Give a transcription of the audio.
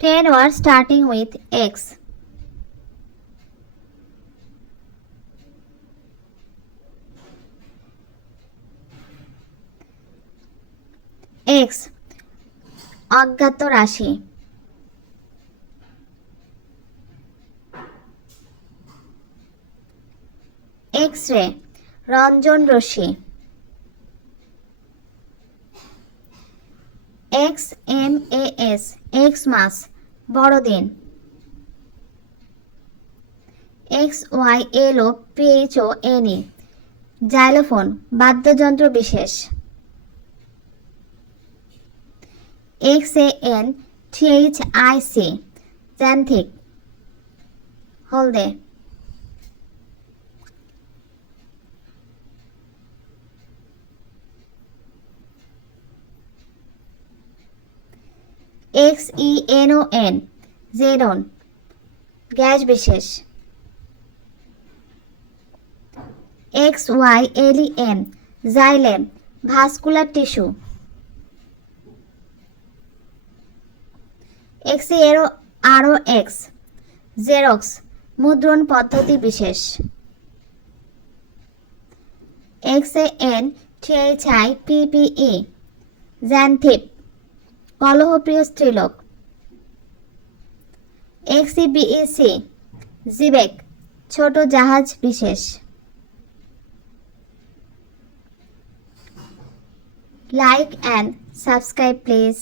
10 words starting with X. X. অজ্ঞাত রাশি X ray রঞ্জন রশ্মি X M A S Xmas বড়দিন। X Y L O PH O N E xylophone, বাদ্যযন্ত্র বিশেষ। X A N three H I C xanthic হলদে। X E N O N জেরন gas বিশেষ X Y L E M xylem vascular tissue X এরো আরও X xerox মুদ্রণ পদ্ধতি বিশেষ X A N T H I P P E Xanthippe কলহপ্রিয় স্ত্রীলোক। এক্সিবিএসি জিবেক ছোট জাহাজ বিশেষ। Like and subscribe please.